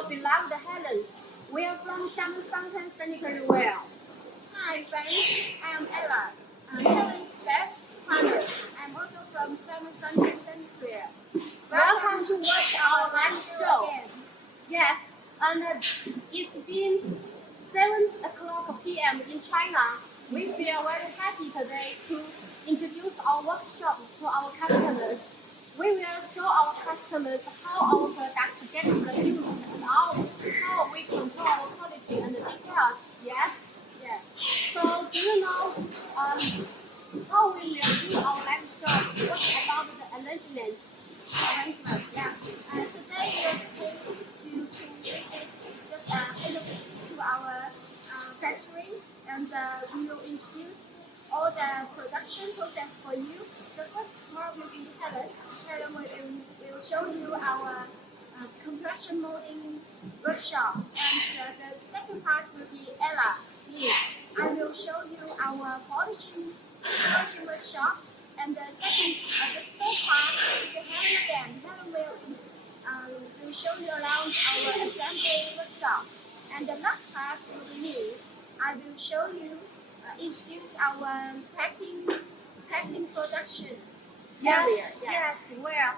your beloved Helen. We are from Sunten Factory. Hi friends, I am Ella. I'm Helen's best partner. I'm also from Sunten Factory. Welcome to watch our live show. Again. Yes, and it's been 7 o'clock p.m. in China. We feel very happy today to introduce our workshop to our customers. We will show our customers how our products get produced and how we control our quality and the details. Yes? Yes. So, do you know how we will do our live show? What about the arrangements? Yeah. Today we will take you to visit just a look to our factory, and we will introduce all the production process for you. The first part will be Helen. Helen will show you our compression molding workshop, and the second part will be Ella. Me. I will show you our polishing workshop, and the third part will be Helen again. Helen will show you around our assembly workshop, and the last part will be me. I will show you, introduce our packing production area. Yes, well,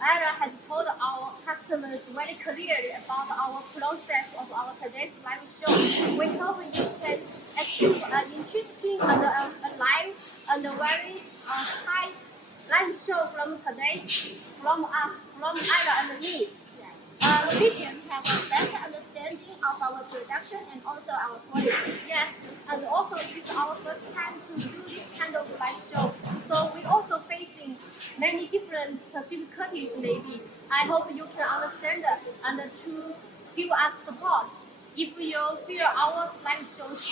Ira has told our customers very clearly about our process of our today's live show. We hope you can achieve an interesting and a live and a very high live show from Ira and me. We can have a better understanding of our production and also our quality. Yes, and also it's our first time to do this kind of live show. So we also facing many different difficulties maybe. I hope you can understand and to give us support. If you feel our live shows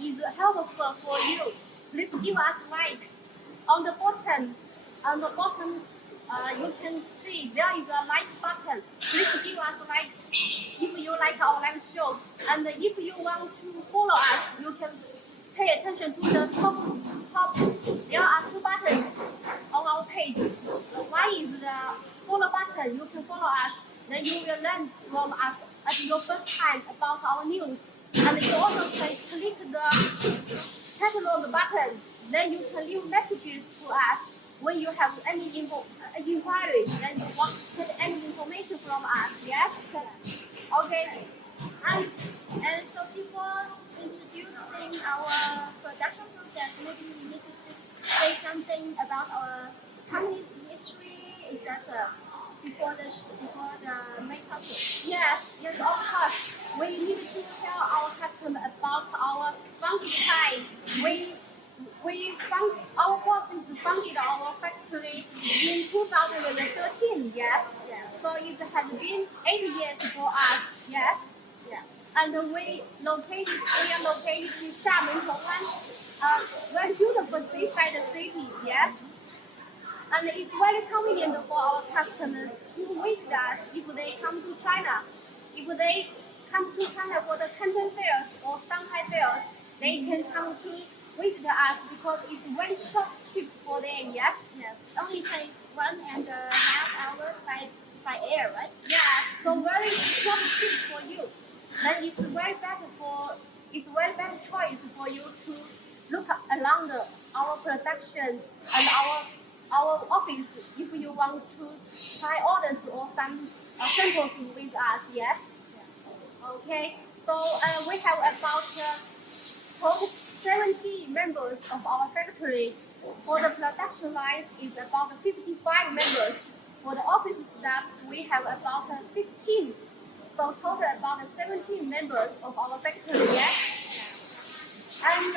is helpful for you, please give us likes. On the bottom, you can see there is a like button. Please give us likes if you like our live show. And if you want to follow us, you can pay attention to the top. There are 2 buttons on our page. One is the follow button. You can follow us. Then you will learn from us at your first time about our news. And you also can click the catalog button. Then you can leave messages to us when you have any inquiry. Then you want to get any information from us. Yes? Okay. And so before introducing our production process, maybe we need to say something about our company's history, etc. Before the main topic. Yes, of course. We need to tell our customer about our founding time. Our bosses founded our factory in 2013. Yes. So it has been 8 years for us. Yes. Yeah. And we are located in Xiamen, Taiwan. Very beautiful beside the city. Yes. And it's very convenient for our customers to visit us if they come to China. If they come to China for the Canton fairs or Shanghai fairs, they can come to visit us because it's very short trip for them. Yes. Yes. Only take 1.5 hours by air, right? Yes. So very short trip for you. Then it's very better choice for you to look around our production and our office if you want to try orders or some samples with us. Yes. Okay. So we have about total 70 members of our factory. For the production lines, is about 55 members. For the office staff, we have about 15. So total about 17 members of our factory. Yes. And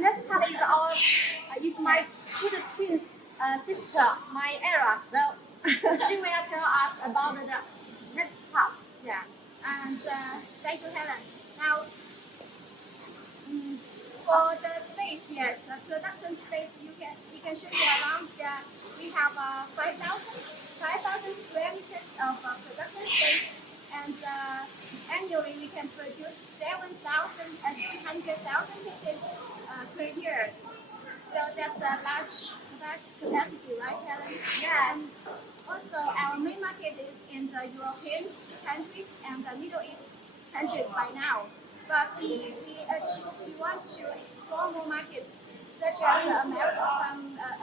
next part is our is my good twin sister, my Era. She will tell us about the next part. Yeah. And thank you, Helen. Now, for the space, yes, the production space, we can show you around. We have 5,000 square meters of production space, and annually we can produce 700,000 pieces per year. So that's a large capacity, right, Helen? Yes. Also, our main market market is in the European countries and the Middle East countries by now. But we want to explore more markets, such as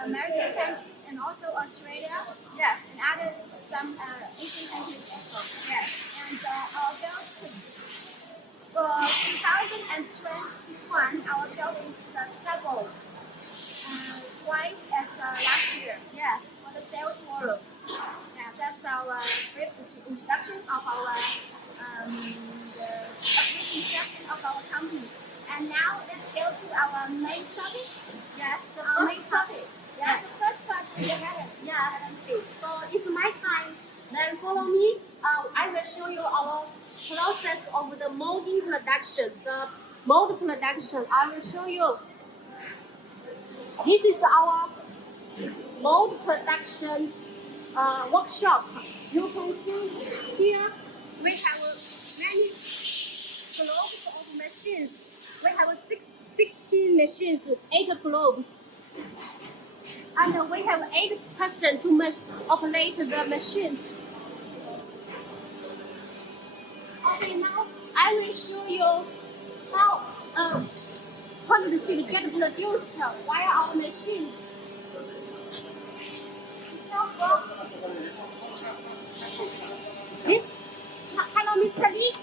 American countries and also Australia, yes, and other some Asian countries also. Yes, and our goal for 2021, our goal is double, twice as last year. Yes, for the sales volume. Yeah, that's our brief introduction of our introduction of our company. And now let's go to our main topic. Yes, the main topic. Yeah, the first part is the matter. Yes, please. So it's my time. Then follow me. I will show you our process of the molding production. The mold production. I will show you. This is our mold production workshop. You can see here we have many globes of machines. We have 16 machines, 8 globes. And we have 8 persons to operate the machine. Okay, now I will show you how the seed get produced via our machines. Hello, Mr. Lee.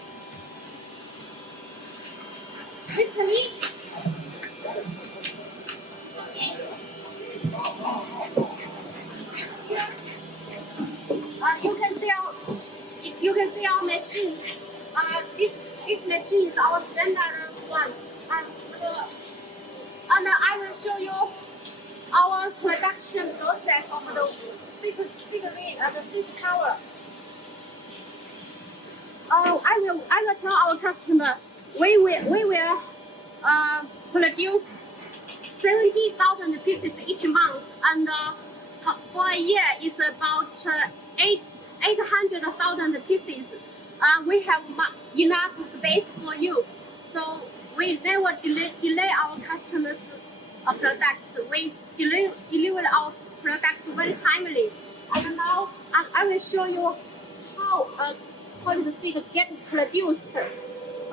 Mr. Lee. You can see our machines. This machine is our standard one. And I will show you our production process of the seat wing and the seat cover. I will tell our customer we will produce 70,000 pieces each month, and for a year it's about 800,000 pieces. We have enough space for you, so we never delay our customers' products. We deliver our products very timely. And now I will show you how the seed get produced.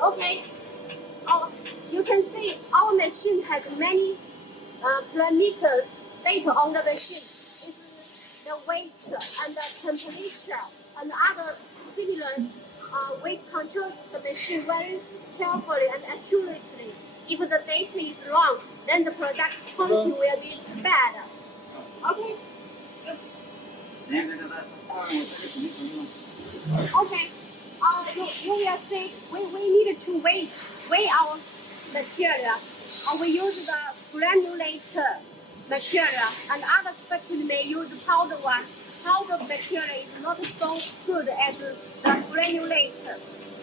Okay. You can see our machine has many parameters data on the machine. It's the weight and the temperature and other similar. We control the machine very carefully and accurately. If the data is wrong, then the product quality will be bad. Okay. Okay. You will see we need to weigh our material. We use the granulator material, and other factories may use powder one. Powder material is not so good as the granulator.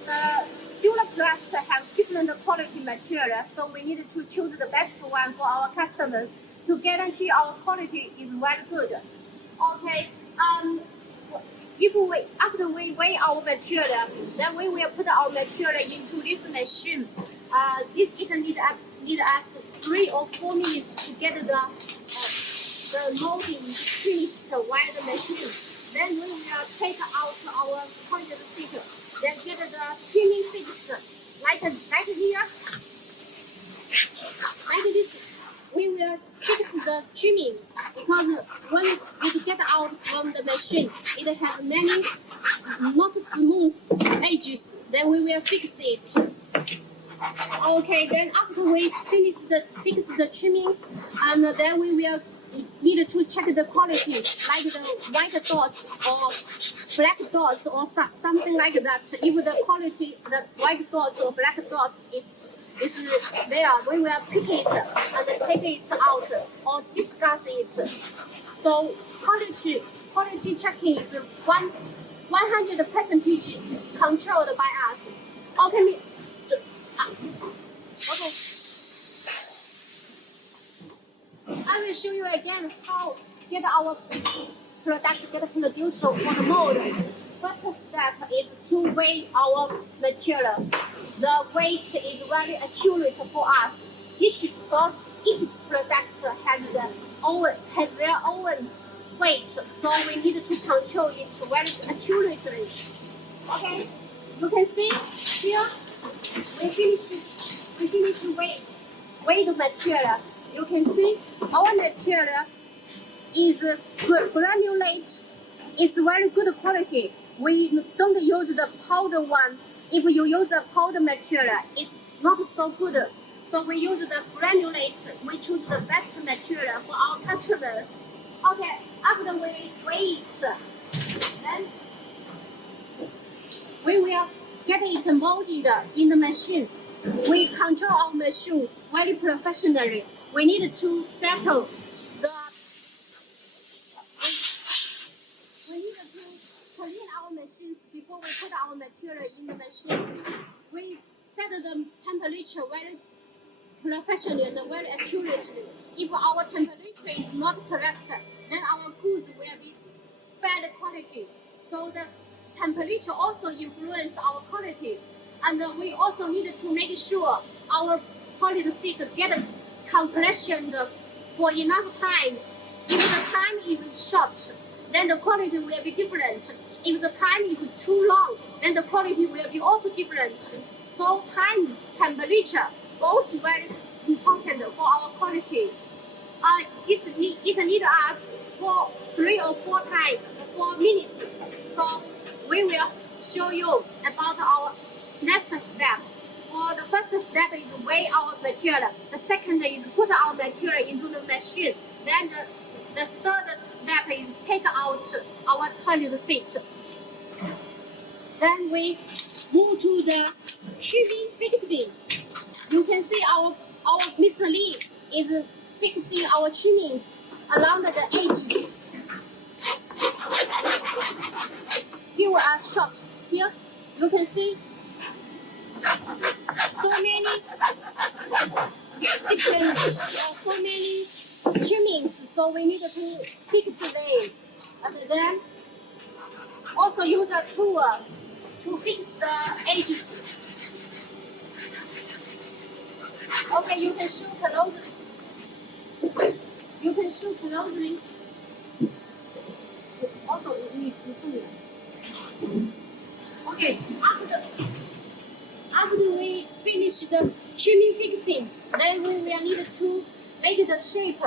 The Duraplast have different quality material, so we need to choose the best one for our customers to guarantee our quality is very good. Okay. After we weigh our material, then we will put our material into this machine. It need us 3 or 4 minutes to get the molding finished while the machine. Then we will take out our pointed stick, then get the trimming fixed, like here, like this. We will fix the trimming because when it get out from the machine, it has many not smooth edges. Then we will fix it. Okay, then after we fix the trimmings, and then we will need to check the quality, like the white dots or black dots or something like that. If the quality, the white dots or black dots is there, we will pick it and take it out or discuss it. So quality checking is 100% controlled by us. Okay. Okay. I will show you again how get our product get produced for the mold. First step is to weigh our material. The weight is very accurate for us. Each product has their own weight, so we need to control it very accurately. Okay, you can see here we finish weigh the material. You can see our material is granulate. It's very good quality. We don't use the powder one. If you use the powder material, it's not so good. So we use the granulate. We choose the best material for our customers. Okay, after we weigh it, then we will get it molded in the machine. We control our machine very professionally. We need to settle the. We need to clean our machines before we put our material in the machine. We set the temperature very professionally and very accurately. If our temperature is not correct, then our goods will be bad quality. So the temperature also influences our quality. And we also need to make sure our toilet seat get compression for enough time. If the time is short, then the quality will be different. If the time is too long, then the quality will be also different. So time, temperature, both very important for our quality. It needs us for 3 or 4 times, 4 minutes. So we will show you about our next step. For the first step is weigh our material. The second is put our material into the machine. Then the third step is take out our toilet seat. Then we move to the trimming fixing. You can see our Mr. Lee is fixing our trimmings along the edges. Here we are shot. Here you can see so many different, so many trimmings. So we need to fix them, and then also use a tool to fix the edges. Okay, you can shoot closely. You can shoot closely. Also, okay, after we finish the trimming fixing, then we will need to make the shape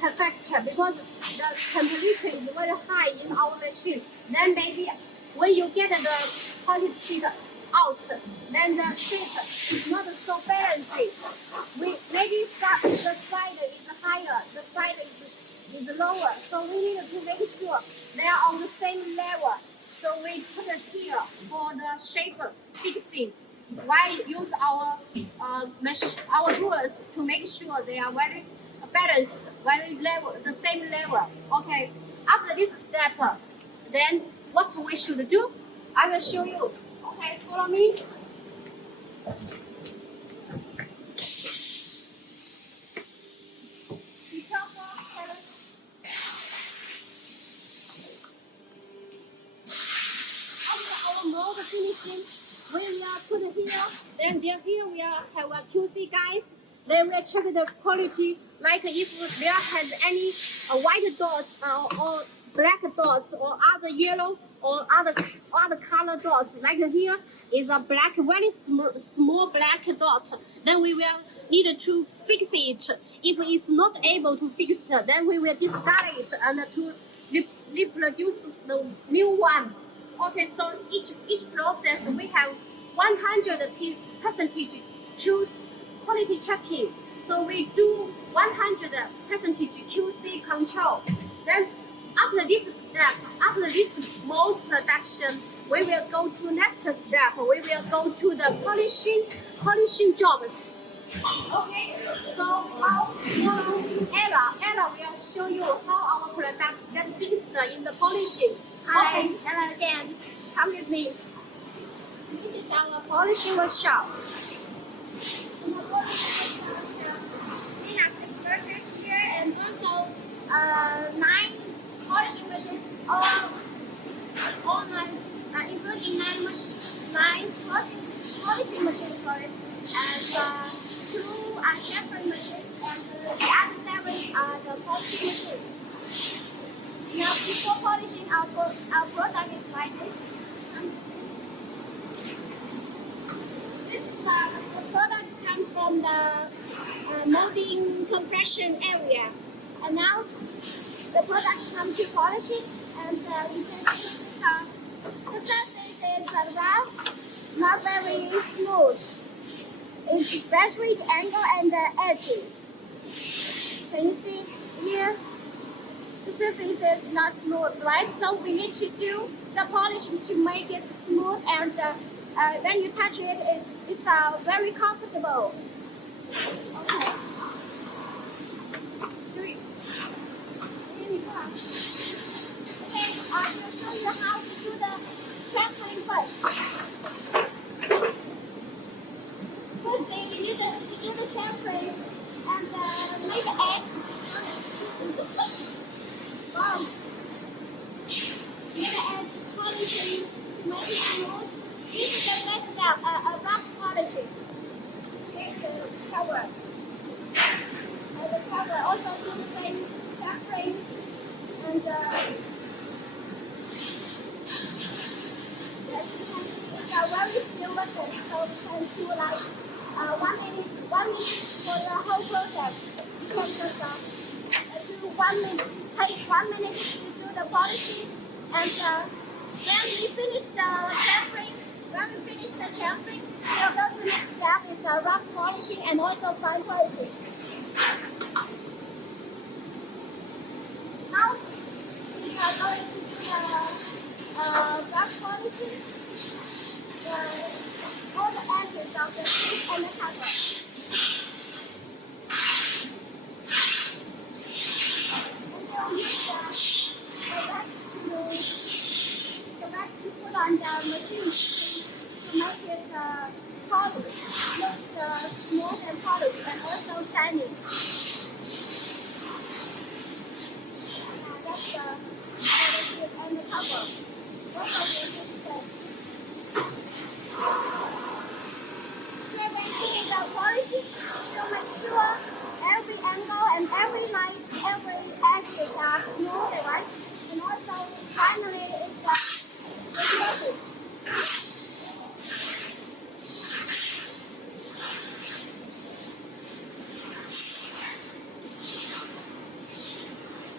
perfect because the temperature is very high in our machine. Then maybe when you get the toilet seat out, then the shape is not so balanced. We maybe the side is higher, the side is lower. So we need to make sure they are on the same level. So we put it here for the shape fixing. Why use our tools to make sure they are very balanced, very level, the same level. Okay. After this step, then what we should do? I will show you. Okay, follow me. Be careful, Helen. After our mold finishing, we will put here. Then here we have a QC guys. Then we check the quality, like if there has any white dots or black dots or other yellow or other color dots. Like here is a black, very small black dot. Then we will need to fix it. If it's not able to fix it, then we will discard it and to reproduce the new one. Okay, so each process we have 100% quality checking. So we do 100% QC control. Then after this step, after this mold production, we will go to next step. We will go to the polishing jobs. Okay, so now follow Ella. Ella will show you how our products get fixed in the polishing. Hi, Ella again. Come with me. This is our polishing workshop. We have 6 workers here and also 9 polishing machines, all 9, including 9 polishing machines, sorry, and 2 are shepherd machines, and the other 7 are the polishing machines. Now, before polishing, our product is like this. This is the products come from the molding compression area. And now the products come to polishing, and you can see the surface is rough, not very smooth, especially the angle and the edges. Can you see here? The surface is not smooth, right? So we need to do the polishing to make it smooth, and when you touch it, it's very comfortable. Okay. Okay, I will show you how to do the chamfering first. Firstly, you need to do the chamfering and make the egg. Wow. Make the egg polishing to make it smooth. This is the first step, a rough polishing. Here's the cover. And the cover also do the same chamfering. And yes, you can see it's very still method, so we can do like 1 minute for the whole process. You can just do 1 minute, take 1 minute to do the polishing, and when we finish the chamfering, we'll go to the next step is rough polishing and also fine polishing. Now we are going to do the rough polishing, all the edges of the sheet and the cover. And then use the wax to put on the machine to make it polished, looks smooth and polished, and also shiny. That's the and the cover. What are we going to say? So when doing the polishing, to make sure every angle and every line, every edge is smooth, right? And also, finally, it's perfect.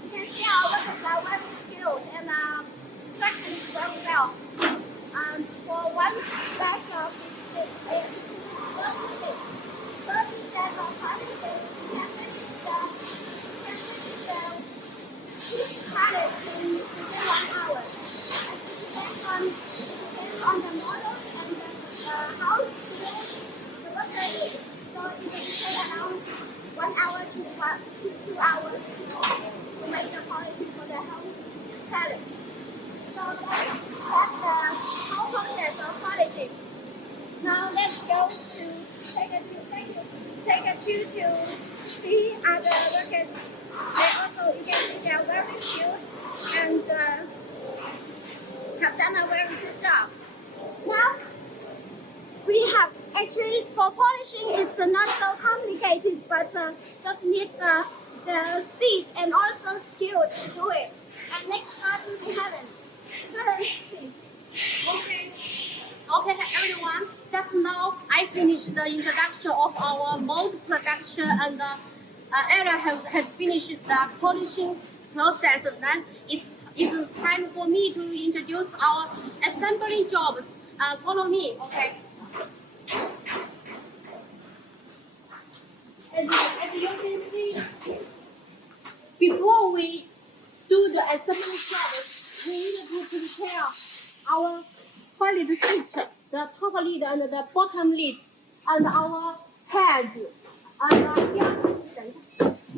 You can see our workers are very skilled and practice very well. For one batch of this, it is 30 sets of polishing. You can finish these pallets within 1 hour. It depends on the model and the house skilled the worker is. So it will take around 1 hour to 2 hours to make the polishing for the whole pallets. So that's the whole process of polishing. Now let's go to take a tour to see other workers. They also, you can see they are very skilled and have done a very good job. Now we have actually for polishing it's not so complicated, but just needs the speed and also skill to do it. And next part we haven't. Please. Okay, everyone. Just now I finished the introduction of our mold production, and Ella has finished the polishing process. Then it's time for me to introduce our assembly jobs. Follow me, okay? As you can see, before we do the assembly jobs, we need to prepare our toilet seat, the top lid and the bottom lid, and our pads,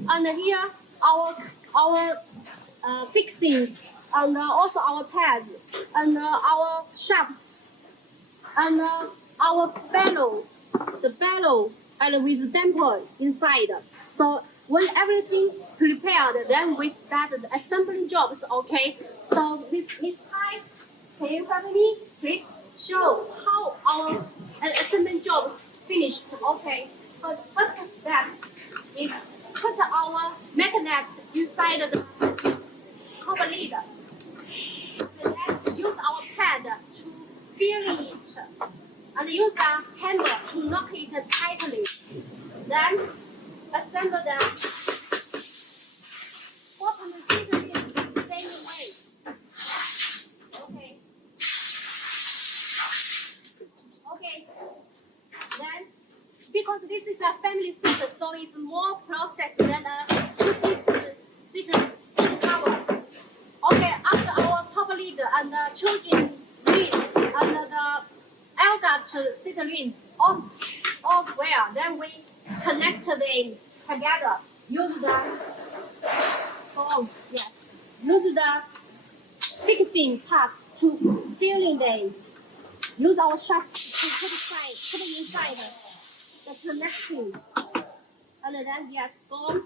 and here our fixings, and also our pads, and our shafts, and our bellow, the bellow, and with damper inside. So when everything prepared, then we start the assembly jobs. Okay. So Miss Tai, can you help me, please? Show how our assembly jobs finished. Okay. So first step is put our magnets inside the top lid. And then use our pad to fill it. And use a hammer to knock it tightly. Then assemble the bottom seasoning the same way. Okay. Okay. Then, because this is a family seat, so it's more processed than a two-piece seat cover. Okay, after our top lid and the children's lid and the adult seat lid all well, then we connect them together. Use the fixing parts to fill them. Use our shaft to put inside the connection. And then go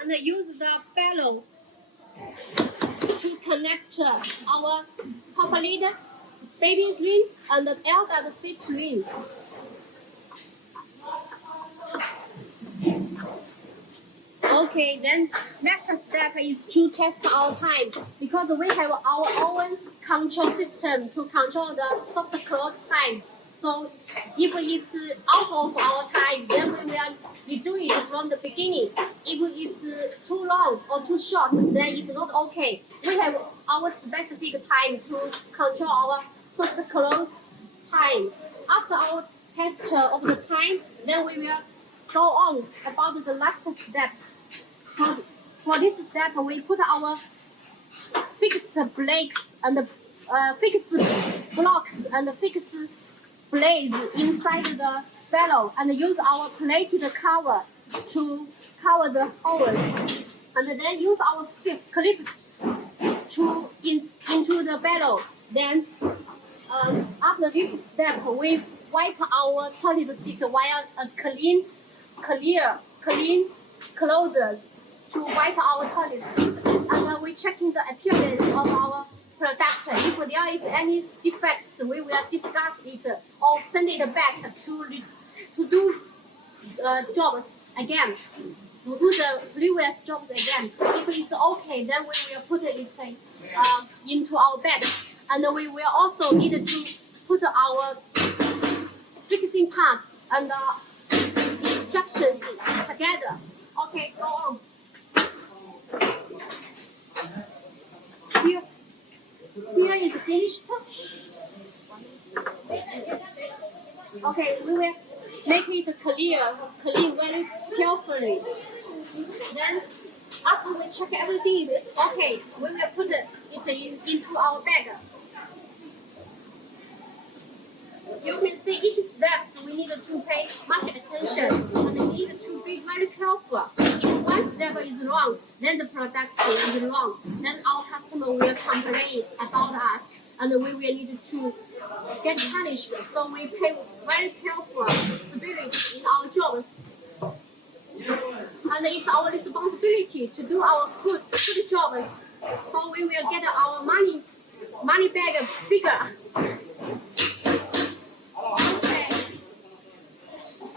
and use the bellow to connect our top lid, baby ring, and the adult seat ring. Okay, then next step is to test our time because we have our own control system to control the soft close time. So if it's out of our time, then we will redo it from the beginning. If it's too long or too short, then it's not okay. We have our specific time to control our soft close time. After our test of the time, then we will go on about the last steps. For this step, we put our fixed blades and fixed blocks and fixed blades inside the bellow and use our plated cover to cover the holes. And then use our clips to into the bellow. Then after this step, we wipe our toilet seat while clean clothes to wipe our toilets. And we checking the appearance of our product. If there is any defects, we will discuss it or send it back to do jobs again. To do the previous jobs again. If it's okay, then we will put it into our bag. And we will also need to put our fixing parts and instructions together. Okay, go on. Here is finished. Okay, we will make it clean very carefully. Then, after we check everything is okay, we will put it into our bag. You can see each step we need to pay much attention and need to be very careful. If one step is wrong, then the product is wrong. Then our customer will complain about us and we will need to get punished. So we pay very careful spirit in our jobs. And it's our responsibility to do our good jobs. So we will get our money bag bigger.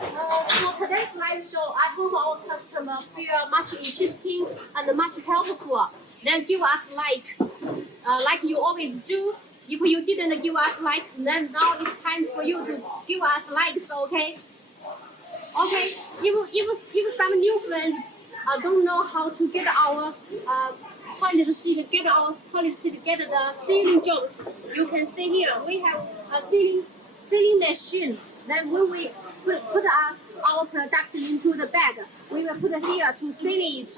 For today's live show, I hope our customer feel much interesting and much helpful. Then give us like you always do. If you didn't give us like, then now it's time for you to give us likes, okay? Okay, if some new friends don't know how to get our toilet seat, get the ceiling jobs, you can see here we have a ceiling machine. Then when we put our products into the bag, we will put it here to seal it.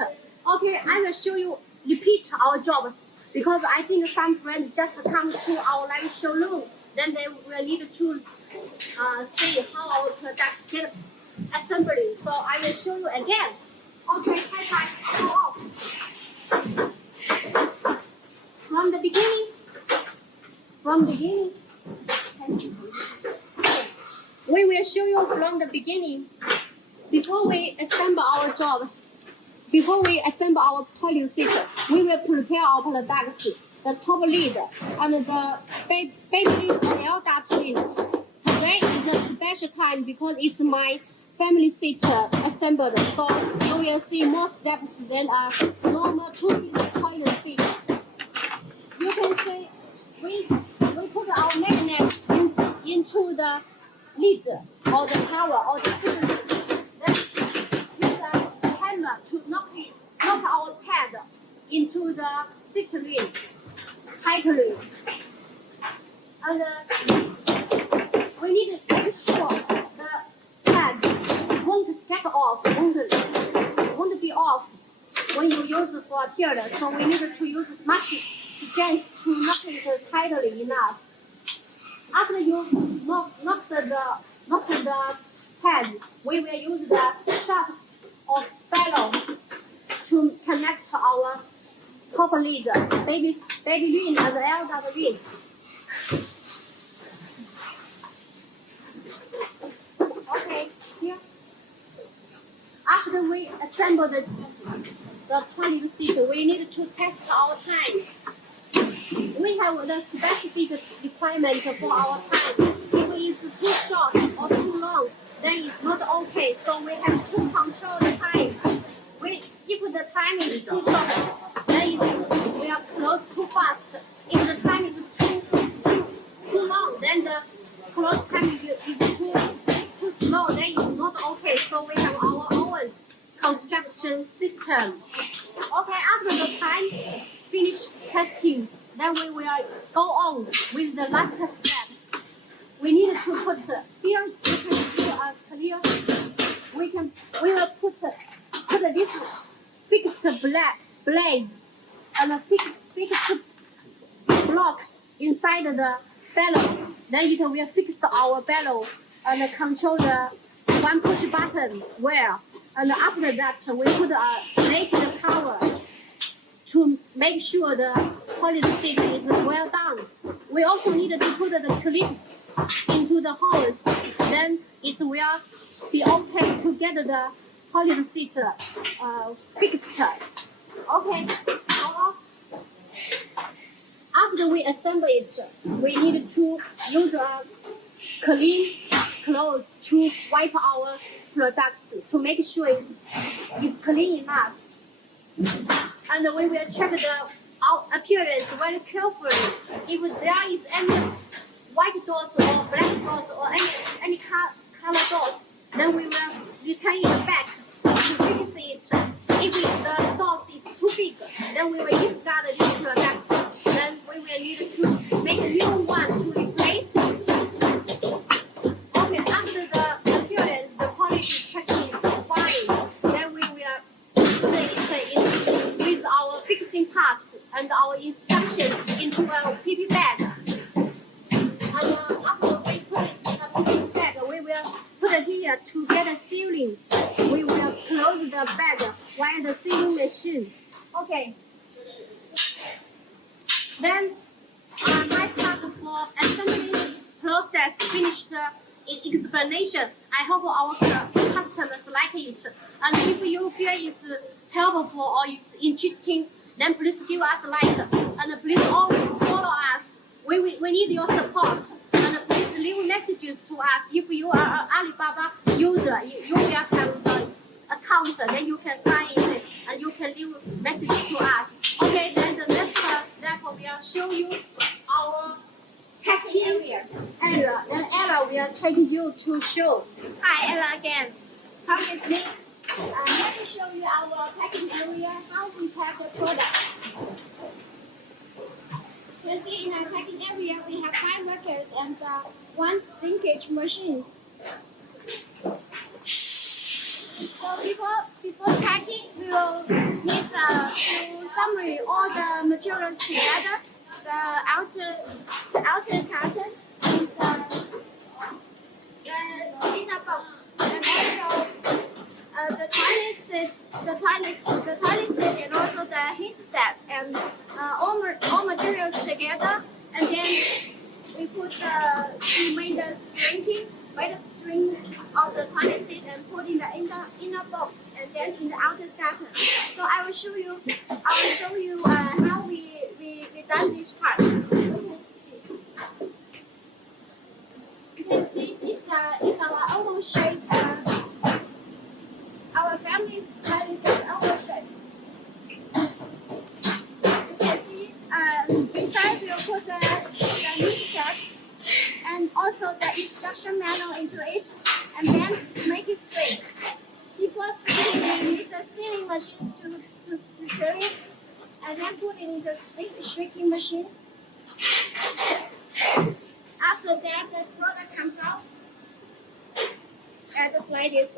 Okay, I will show you repeat our jobs because I think some friends just come to our live showroom. Then they will need to see how our products get assembly. So I will show you again. Okay, bye-bye. Go off. From the beginning. We will show you from the beginning. Before we assemble our jobs, before we assemble our toilet seat, we will prepare our products, the top lid and the baby lid and adult lid. Today is a special time because it's my family seat assembled, so you will see more steps than a normal two-piece toilet seat. into the lid or the cover or the cylinder. Then use a hammer to knock our pad into the seat ring tightly. And we need to make sure the pad won't take off, won't be off when you use it for a period. So we need to use as much strength to knock it tightly enough. After you knock the pad, we will use the shafts of bellow to connect our top lid, baby ring and the elder ring. Okay, here. After we assemble the toilet seat, we need to test our time. We have the specific requirement for our time. If it's too short or too long, then it's not okay. So we have to control the time. If the time is too short, then we are close too fast. If the time is too long, then the close time is too slow. Then it's not okay. So we have our own construction system. Okay, after the time finish testing, then we will go on with the last steps. We need to put here. You can do a clear. We will put this fixed blade and fixed blocks inside the bellow. Then it will fix our bellow and control the one push button where. And after that, we put a plated cover to make sure the toilet seat is well done. We also need to put the clips into the holes. Then it will be okay to get the toilet seat fixed. Okay. After we assemble it, we need to use a clean cloth to wipe our products to make sure it's clean enough. And we will check our appearance very carefully. If there is any white dots or black dots or any color dots, then we will return it back to fix it. If the dots is too big, then we will discard this product. Then we will need to make a new one to replace it. Okay, after the appearance, the quality checking fine. Then we will put it in with our fixing parts and our instructions into a PP bag. And after we put it in a PP bag, we will put it here to get a sealing. We will close the bag while the sealing machine. Okay. Then my part for assembly process finished explanation. I hope our customers like it. And if you feel it's helpful or it's interesting, then please give us a like. And please always follow us. We need your support. And please leave messages to us. If you are an Alibaba user, you will have the account, then you can sign in and you can leave messages to us. Okay, then the next step we will show you our packing area. Then Ella will take you to show. Hi, Ella again. Come with me. Let me show you our packing area, how we pack the product. You see, in our packing area, we have 5 workers and 1 shrinkage machine. So before packing, we will need to summary all the materials together. The outer carton and the inner box, and also the toilet seat, and also the heat set, and all materials together. And then we made the string of the toilet seat and put in the inner box, and then in the outer carton. So I will show you how we done this part. You can see this is our oval shape. Our family toilet seat oval shape. You can see inside we'll put the meat set and also the instruction manual into it and then make it straight. Before straightening, we need the sealing machines to seal it and then put it into shrinking machines. After that, the product comes out. Just like this,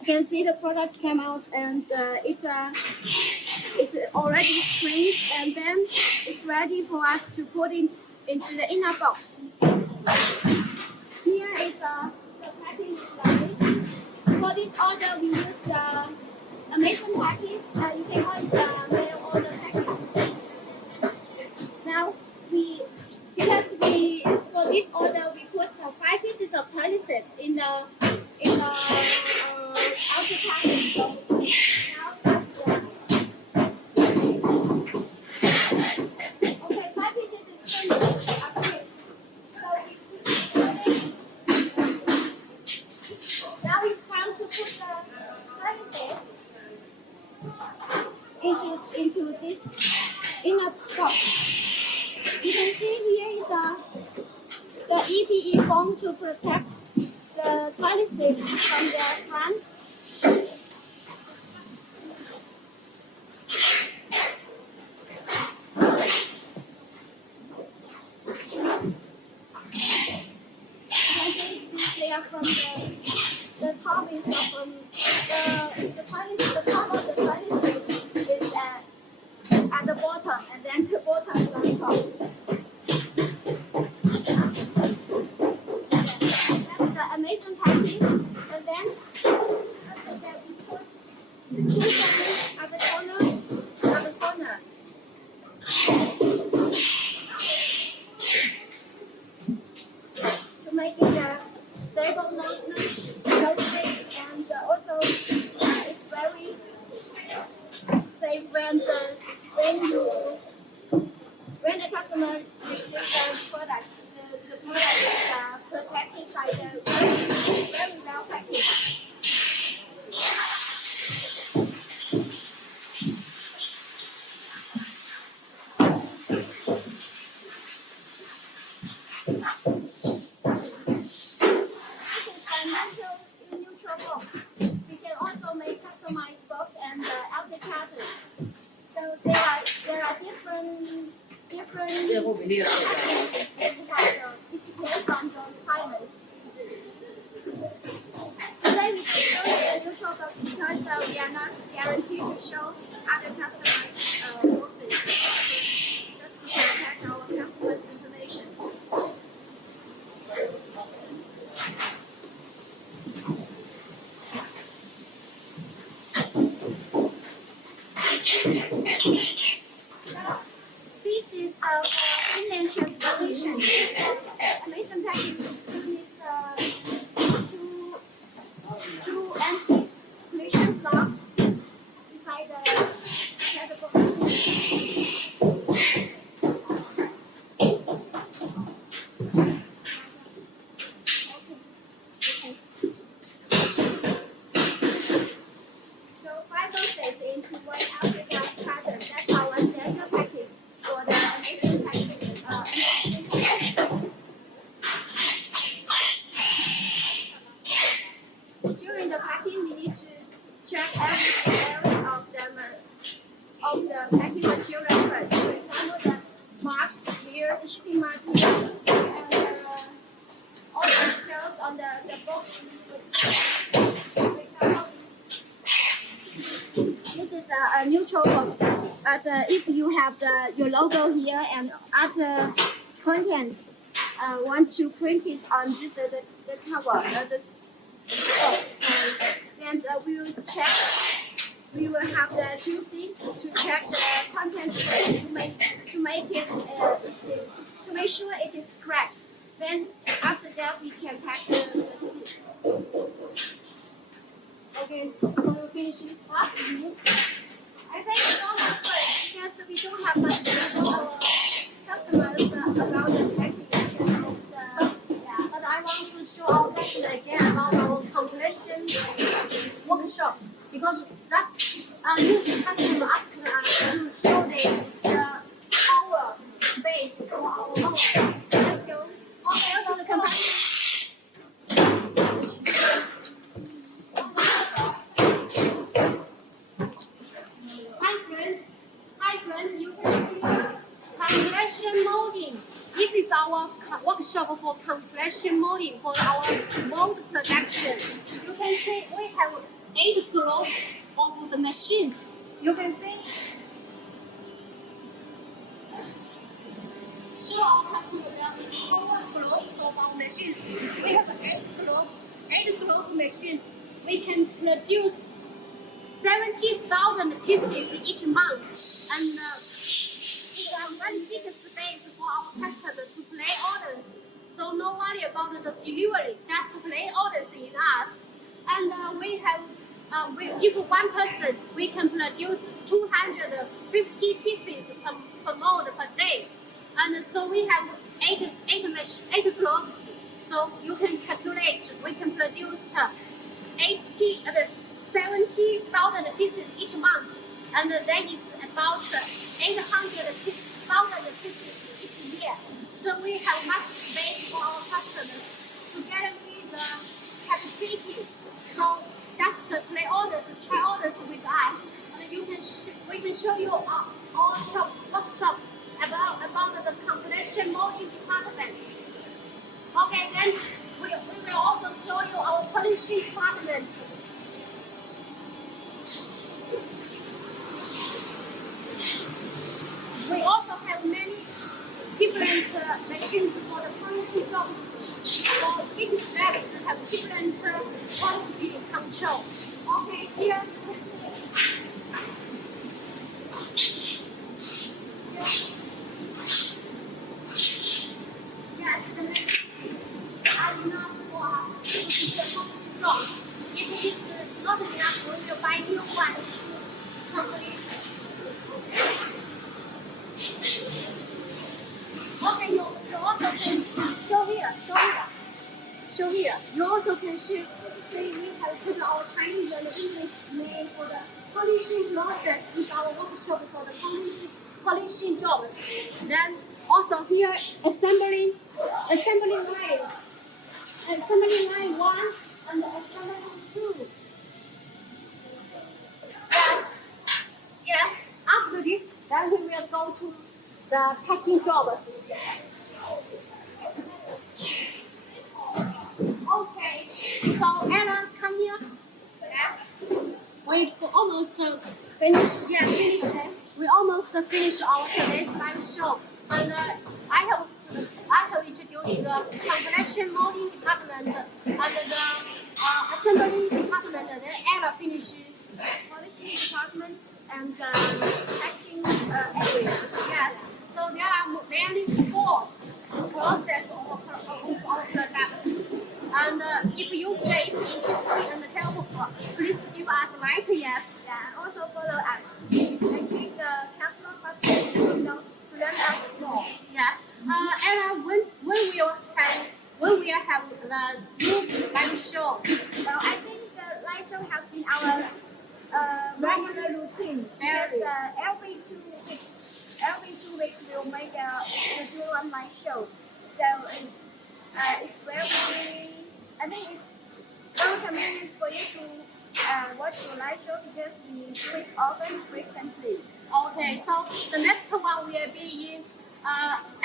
you can see the products come out and it's already screened and then it's ready for us to put into the inner box. Here is the packing is like this. For this order, we use the Amazon packing. You can call it mail order packing. Now for this order we put 5 pieces of toilet sets in the outer package. So now okay, 5 pieces is finished. Now it's time to put the toilet sets into this inner box. You can see here is the EPE foam to protect the toilet seat from the front. You can see this layer from the top is from the top of the toilet seat is at the bottom, and then the bottom is on top. That's the Amazon packing, and then after that we put 2 seconds at the corner. To make it stable, no shake, and also it's very safe when the customer receives the product. The product is protected by the very well packaged. Neutral box. We can also make customized box and outer pattern. So there are different packages that we have. It's based on the requirements. Today we show the neutral box because we are not guaranteed to show other customers' boxes. Just to protect our customers' information. This is for inland transportation. Amazon packing needs two empty collision blocks inside the box. So 5 boxes into one outer pattern. That's our standard packing for the Amazon packing. During the packing, we need to check every area of the packing material first. For example, the mark here, the shipping mark here, and all the details on the box. This is a neutral box, but if you have your logo here and other contents, want to print it on the cover, the box, so then we will have the QC to check the content to make sure it is correct. Then after that we can pack the stick. Okay, so we'll finish it up. I think it's all my first because we don't have much info for customers about the packing. Yeah, but I want to show our packing again about our completion workshops because that new customer asked us to show the power base for our Let's go. Okay, so the company. Hi friends, you can see compression molding. This is our workshop for compression molding for our mold production. You can see we have 8 globes of the machines. You can see. Show our customer the whole globes of our machines. We have 8 globe machines. We can produce 70,000 pieces each month, and it's a very big space for our customers to place orders. So no worry about the delivery, just place orders in us. And we have, if one person, we can produce 250 pieces per mold per day. And so we have 8 globes. So you can calculate, we can produce 70,000 pieces each month, and that is about 800,000 pieces each year. So we have much space for our customers together with the capacity. So just play orders, try orders with us, and we can show you our workshops about the compression molding department. Okay, then we will also show you our polishing department. We also have many different machines for the polishing jobs. For each step, we have different quality control. Okay, here. Yes, the machines are enough for us to do the polishing job. If it is not enough, we will buy new ones to complete. Okay, you also can show here. You also can see we have put our Chinese and English name for the polishing process in our workshop for the polishing jobs. Then also here assembly line 1 and assembly line 2. Yes. After this, then we will go to the packing jobs. Okay, so Anna, come here. We almost finished. Yeah, finished. We almost finished our today's live show, and I have introduced the compression molding department and the assembly department. Then Anna finishes polishing department and packing area. Yes. So there are mainly 4 process of our products. And if you face interesting and helpful, please give us like yes. Yeah, and also follow us and click the catalog button to learn us more. Yes. And when we will have the new live show. Well, I think the live show has been our regular routine. Because every 2 weeks we'll make a new online show. So it's very, I think it's very convenient for you to watch the live show because we do it often, frequently. Okay, so the next one will be in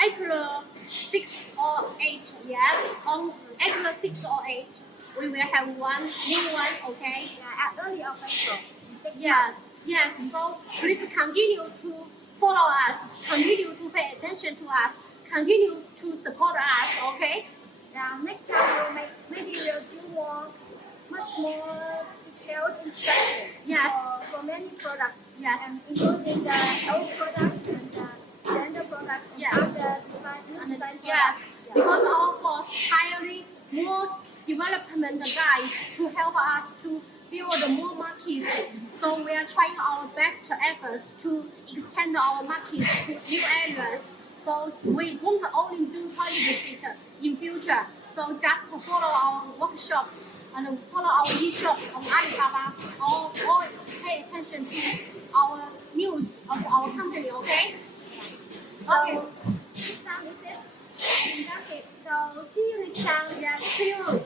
April 6 or 8. Yes, on April 6 or 8, we will have one new one. Okay. Yeah, at early of April. Yes, yes. So please continue to follow us, continue to pay attention to us, continue to support us. Okay. Next time we'll do much more detailed instruction. Yes. For many products. Yes. And including the old products and the standard products and Yes. other design Yes, products. because our boss hiring more development guys to help us to build more markets. So we are trying our best efforts to extend our markets to new areas. So we won't only do toilet seat in future. So just follow our workshops and follow our e-shop on Alibaba or pay attention to our news of our company, okay? So this time is it. That's it. So see you next time. Yeah, see you.